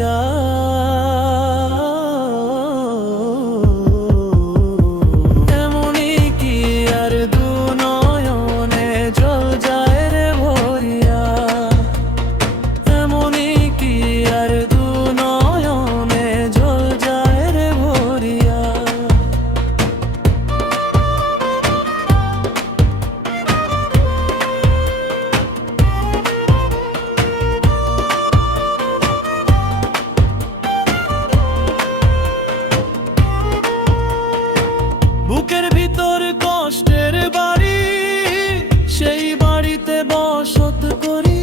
ভরিয়া। এমনই কি আর দু নয়নে জল যায় রে ভরিয়া। এমনই কি আর দু নয়নে জল যায় রে ভরিয়া। বুকের ভিতর কষ্টের বাড়ি, সেই বাড়িতে বসত করি,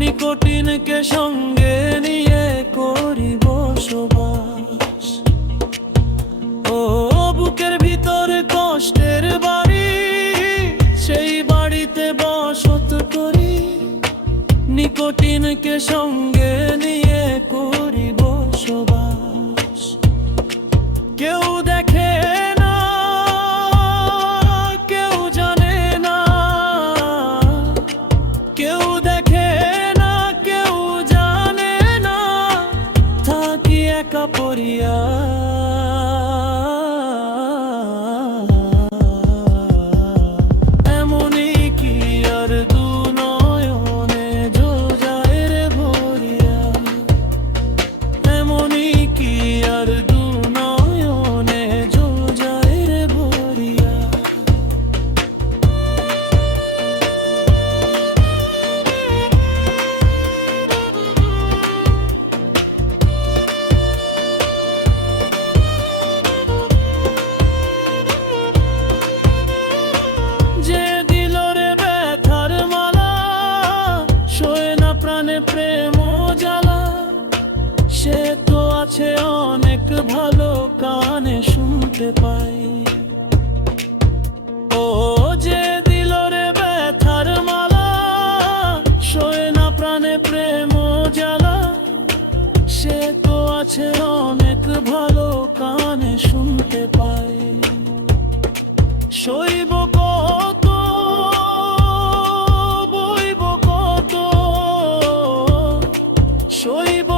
নিকোটিনকে সঙ্গে নিয়ে করি বসবাস। ও বুকের ভিতর কষ্টের বাড়ি, সেই বাড়িতে বসত করি, নিকোটিনকে সঙ্গে নিয়ে করি বসবাস। কেউ দেখে না, কেউ জানে না, কেউ দেখে না, কেউ জানে না, থাকি একা পড়িয়া। এমনই কি আর দু নয়নে জল যায় রে ভরিয়া। এমনই কি আর দু নয়নে জল যায় রে ভরিয়া। যে দিল রে ব্যথার মালা, সয়ে না প্রাণে প্রেম জ্বালা, সে তো আছে অনেক ভালো, কানে শুনতে পাই। ও যে দিল রে ব্যথার মালা, সয়ে না প্রাণে প্রেম জ্বালা, সে তো আছে অনেক ভালো, কানে শুনতে পাই। সইব কত, বইব কত, সইব